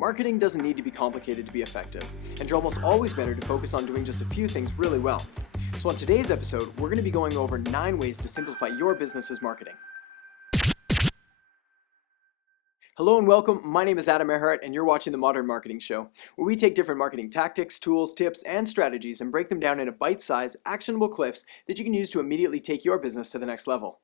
Marketing doesn't need to be complicated to be effective, and you're almost always better to focus on doing just a few things really well. So on today's episode, we're going to be going over 9 ways to simplify your business's marketing. Hello and welcome, my name is Adam Erhart and you're watching The Modern Marketing Show, where we take different marketing tactics, tools, tips, and strategies and break them down into bite-sized, actionable clips that you can use to immediately take your business to the next level.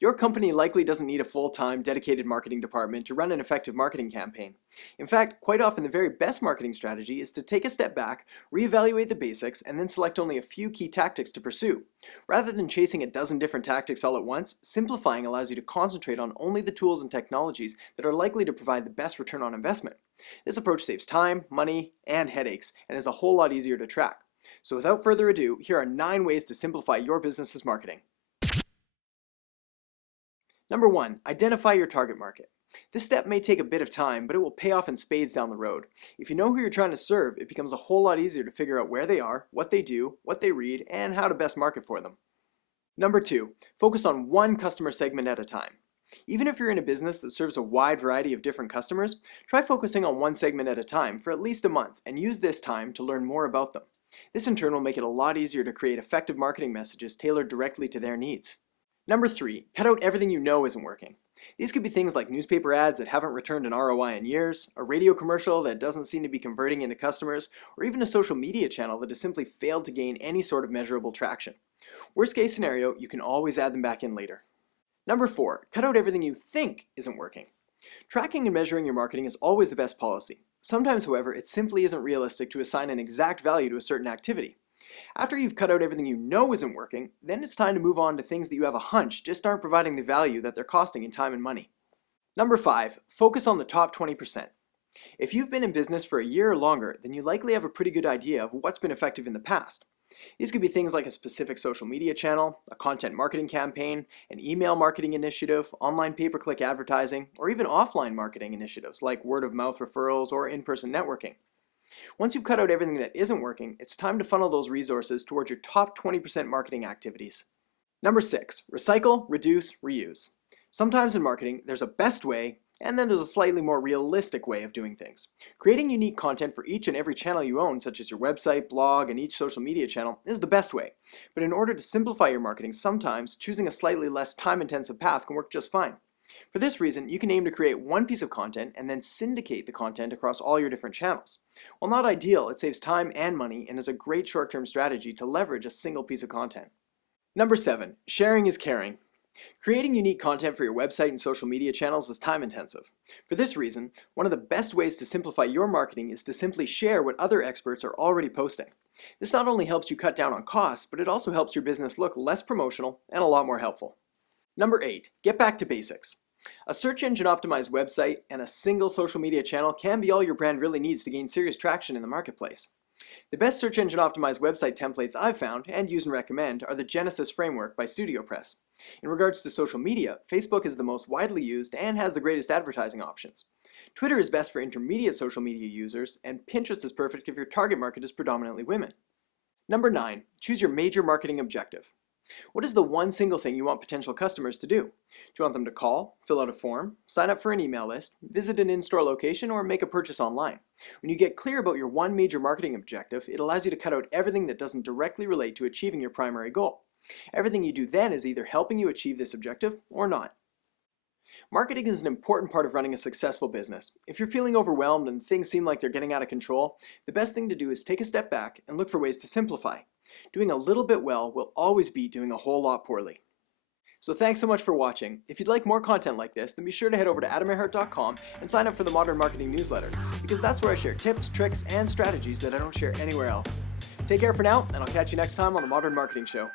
Your company likely doesn't need a full-time, dedicated marketing department to run an effective marketing campaign. In fact, quite often the very best marketing strategy is to take a step back, reevaluate the basics, and then select only a few key tactics to pursue. Rather than chasing a dozen different tactics all at once, simplifying allows you to concentrate on only the tools and technologies that are likely to provide the best return on investment. This approach saves time, money, and headaches, and is a whole lot easier to track. So without further ado, here are 9 ways to simplify your business's marketing. Number 1, identify your target market. This step may take a bit of time, but it will pay off in spades down the road. If you know who you're trying to serve, it becomes a whole lot easier to figure out where they are, what they do, what they read, and how to best market for them. Number 2, focus on one customer segment at a time. Even if you're in a business that serves a wide variety of different customers, try focusing on one segment at a time for at least a month and use this time to learn more about them. This in turn will make it a lot easier to create effective marketing messages tailored directly to their needs. Number 3, cut out everything you know isn't working. These could be things like newspaper ads that haven't returned an ROI in years, a radio commercial that doesn't seem to be converting into customers, or even a social media channel that has simply failed to gain any sort of measurable traction. Worst case scenario, you can always add them back in later. Number 4, cut out everything you think isn't working. Tracking and measuring your marketing is always the best policy. Sometimes, however, it simply isn't realistic to assign an exact value to a certain activity. After you've cut out everything you know isn't working, then it's time to move on to things that you have a hunch just aren't providing the value that they're costing in time and money. Number 5, focus on the top 20%. If you've been in business for a year or longer, then you likely have a pretty good idea of what's been effective in the past. These could be things like a specific social media channel, a content marketing campaign, an email marketing initiative, online pay-per-click advertising, or even offline marketing initiatives like word-of-mouth referrals or in-person networking. Once you've cut out everything that isn't working, it's time to funnel those resources towards your top 20% marketing activities. Number 6, recycle, reduce, reuse. Sometimes in marketing, there's a best way, and then there's a slightly more realistic way of doing things. Creating unique content for each and every channel you own, such as your website, blog, and each social media channel, is the best way. But in order to simplify your marketing, sometimes choosing a slightly less time-intensive path can work just fine. For this reason, you can aim to create one piece of content and then syndicate the content across all your different channels. While not ideal, it saves time and money and is a great short-term strategy to leverage a single piece of content. Number 7, sharing is caring. Creating unique content for your website and social media channels is time-intensive. For this reason, one of the best ways to simplify your marketing is to simply share what other experts are already posting. This not only helps you cut down on costs, but it also helps your business look less promotional and a lot more helpful. Number 8, get back to basics. A search engine optimized website and a single social media channel can be all your brand really needs to gain serious traction in the marketplace. The best search engine optimized website templates I've found and use and recommend are the Genesis framework by StudioPress. In regards to social media, Facebook is the most widely used and has the greatest advertising options. Twitter is best for intermediate social media users, and Pinterest is perfect if your target market is predominantly women. Number 9, choose your major marketing objective. What is the one single thing you want potential customers to do? Do you want them to call, fill out a form, sign up for an email list, visit an in-store location, or make a purchase online? When you get clear about your one major marketing objective, it allows you to cut out everything that doesn't directly relate to achieving your primary goal. Everything you do then is either helping you achieve this objective or not. Marketing is an important part of running a successful business. If you're feeling overwhelmed and things seem like they're getting out of control, the best thing to do is take a step back and look for ways to simplify. Doing a little bit well will always beat doing a whole lot poorly. So thanks so much for watching. If you'd like more content like this, then be sure to head over to adamerhart.com and sign up for the Modern Marketing newsletter, because that's where I share tips, tricks, and strategies that I don't share anywhere else. Take care for now, and I'll catch you next time on the Modern Marketing Show.